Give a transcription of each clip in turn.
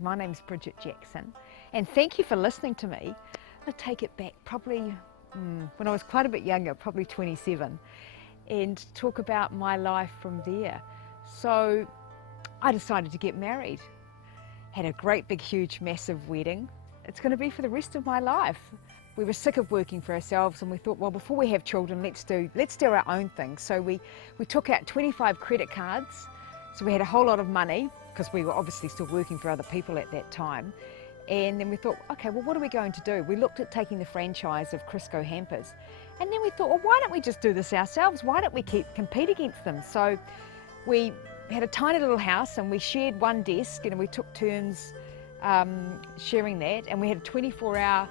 My name's Bridgette Jackson, and thank you for listening to me. I'll take it back probably when I was quite a bit younger, probably 27, and talk about my life from there. So I decided to get married, had a great big huge massive wedding. It's going to be for the rest of my life. We were sick of working for ourselves, and we thought, well, before we have children, let's do our own thing. So we took out 25 credit cards, so we had a whole lot of money, because we were obviously still working for other people at that time. And then we thought, okay, well, what are we going to do? We looked at taking the franchise of Crisco hampers. And then we thought, well, why don't we just do this ourselves? Why don't we compete against them? So we had a tiny little house, and we shared one desk, and we took turns sharing that. And we had a 24-hour,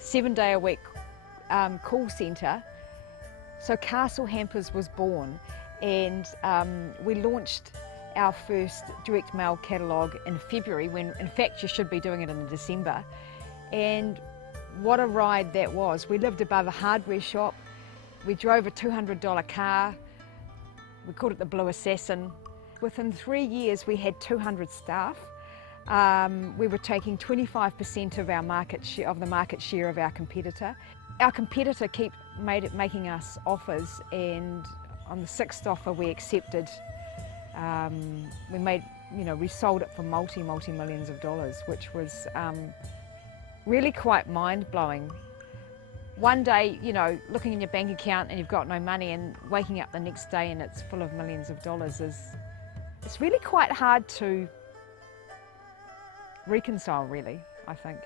7-day-a-week call centre. So Castle Hampers was born, and we launched our first direct mail catalogue in February, when in fact you should be doing it in December. And what a ride that was. We lived above a hardware shop, we drove a $200 car, we called it the Blue Assassin. Within 3 years we had 200 staff. We were taking 25% of our market share, of the market share of our competitor. Our competitor kept making us offers, and on the 6th offer we accepted. We sold it for multi-millions of dollars, which was really quite mind-blowing. One day, looking in your bank account and you've got no money, and waking up the next day and it's full of millions of dollars it's really quite hard to reconcile, really, I think.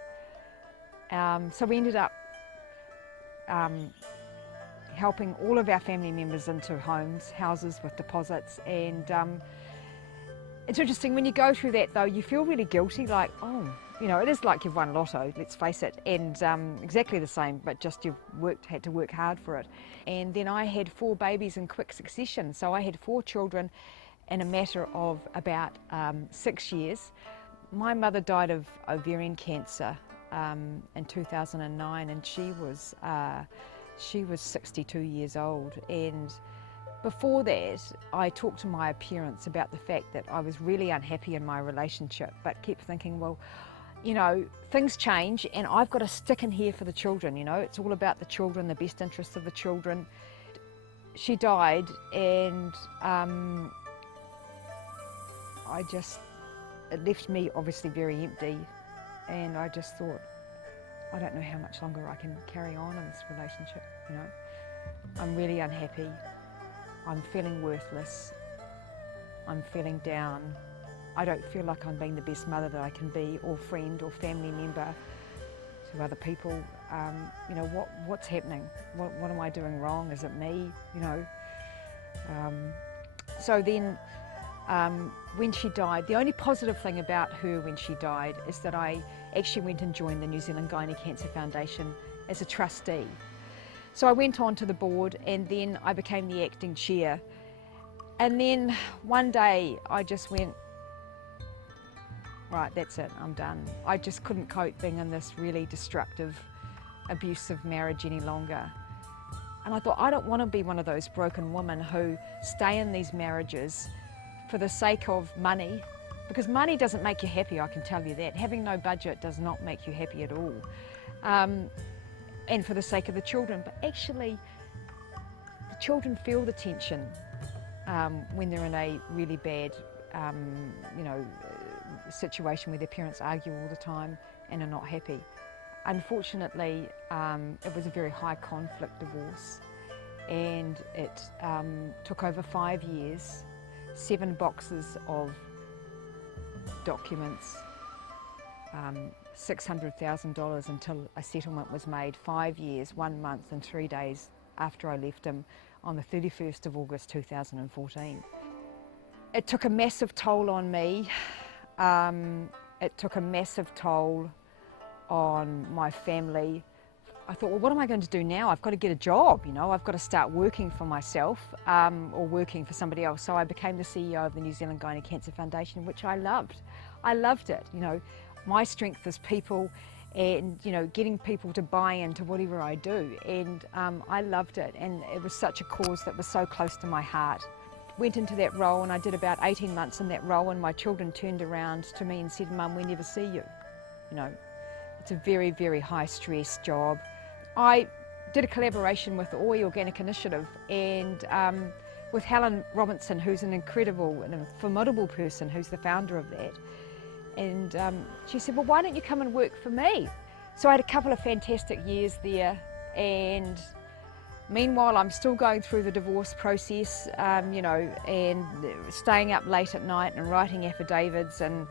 So we ended up helping all of our family members into houses with deposits, and it's interesting when you go through that, though, you feel really guilty, like, oh, it is like you've won lotto, let's face it, and exactly the same, but just you've had to work hard for it. And then I had 4 babies in quick succession, so I had 4 children in a matter of about 6 years. My mother died of ovarian cancer in 2009, and she was 62 years old. And before that, I talked to my parents about the fact that I was really unhappy in my relationship, but kept thinking, well, things change, and I've got to stick in here for the children. It's all about the children, the best interests of the children. She died, and it left me obviously very empty, and I just thought, I don't know how much longer I can carry on in this relationship. I'm really unhappy. I'm feeling worthless. I'm feeling down. I don't feel like I'm being the best mother that I can be, or friend, or family member to other people. What's happening? What am I doing wrong? Is it me? So then, when she died, the only positive thing about her when she died is that I actually went and joined the New Zealand Gynae Cancer Foundation as a trustee. So I went on to the board, and then I became the acting chair. And then one day I just went, right, that's it, I'm done. I just couldn't cope being in this really destructive, abusive marriage any longer. And I thought, I don't want to be one of those broken women who stay in these marriages for the sake of money, because money doesn't make you happy, I can tell you that. Having no budget does not make you happy at all. And for the sake of the children, but actually the children feel the tension when they're in a really bad situation where their parents argue all the time and are not happy. Unfortunately, it was a very high conflict divorce, and it took over 5 years, 7 boxes of documents, $600,000 until a settlement was made. 5 years, 1 month and 3 days after I left him on the 31st of August 2014. It took a massive toll on me. It took a massive toll on my family. I thought, well, what am I going to do now? I've got to get a job, I've got to start working for myself or working for somebody else. So I became the CEO of the New Zealand Gynae Cancer Foundation, which I loved. I loved it. My strength is people, and getting people to buy into whatever I do, and I loved it, and it was such a cause that was so close to my heart. went into that role, and I did about 18 months in that role, and my children turned around to me and said, "Mum, we never see you." You know, it's a very, very high stress job. I did a collaboration with the Oi Organic Initiative and with Helen Robinson, who's an incredible and a formidable person, who's the founder of that. And she said, "Well, why don't you come and work for me?" So I had a couple of fantastic years there, and meanwhile I'm still going through the divorce process, you know, and staying up late at night and writing affidavits, and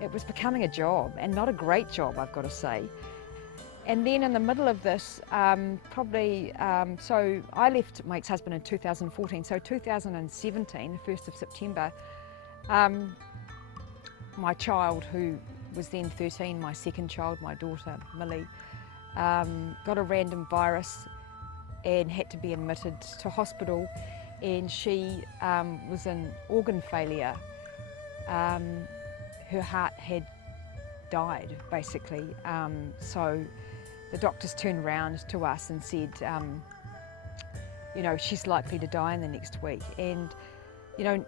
it was becoming a job, and not a great job, I've got to say. And then in the middle of this, so I left my ex-husband in 2014, so 2017, the 1st of September, my child, who was then 13, my second child, my daughter Millie, got a random virus and had to be admitted to hospital, and she was in organ failure. Her heart had died, basically, so the doctors turned around to us and said, you know, she's likely to die in the next week. And, you know,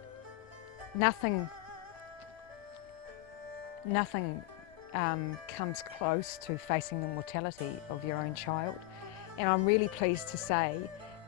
nothing comes close to facing the mortality of your own child. And I'm really pleased to say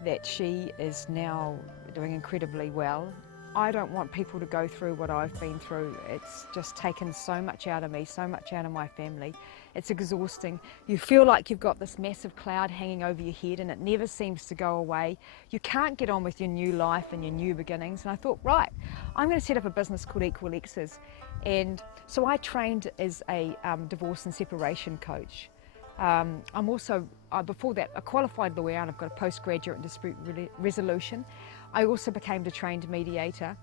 that she is now doing incredibly well. I don't want people to go through what I've been through. It's just taken so much out of me, so much out of my family. It's exhausting. You feel like you've got this massive cloud hanging over your head and it never seems to go away. You can't get on with your new life and your new beginnings. And I thought, right, I'm going to set up a business called Equal Exes. And so I trained as a divorce and separation coach. I'm also, before that, a qualified lawyer, and I've got a postgraduate in dispute resolution. I also became a trained mediator,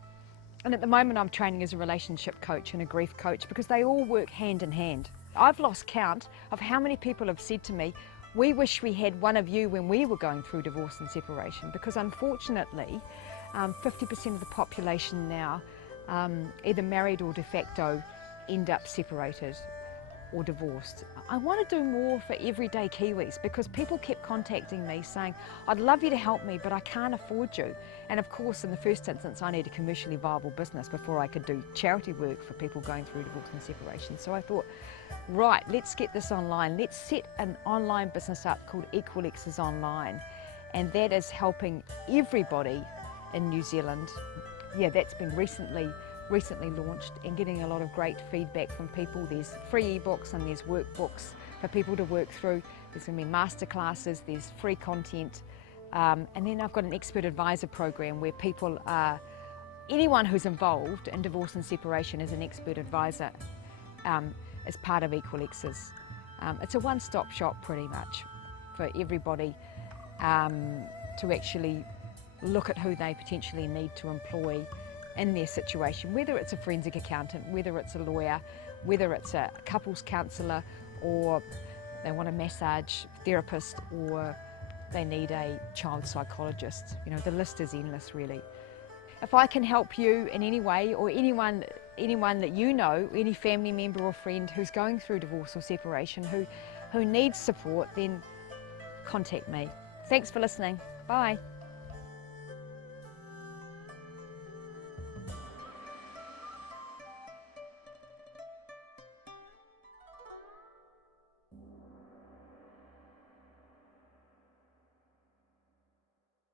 and at the moment I'm training as a relationship coach and a grief coach, because they all work hand in hand. I've lost count of how many people have said to me, "We wish we had one of you when we were going through divorce and separation," because unfortunately 50% of the population now, either married or de facto, end up separated or divorced. I want to do more for everyday Kiwis, because people kept contacting me saying, "I'd love you to help me, but I can't afford you." And of course, in the first instance, I need a commercially viable business before I could do charity work for people going through divorce and separation. So I thought, right, let's get this online. Let's set an online business up called Equal Exes Online. And that is helping everybody in New Zealand. Yeah, that's been recently launched and getting a lot of great feedback from people. There's free ebooks and there's workbooks for people to work through. There's going to be masterclasses, there's free content, and then I've got an expert advisor program where people are, anyone who's involved in divorce and separation is an expert advisor as part of Equal Exes. It's a one-stop shop pretty much for everybody to actually look at who they potentially need to employ in their situation, whether it's a forensic accountant, whether it's a lawyer, whether it's a couples counsellor, or they want a massage therapist, or they need a child psychologist. You know, the list is endless, really. If I can help you in any way, or anyone that you know, any family member or friend who's going through divorce or separation, who needs support, then contact me. Thanks for listening. Bye.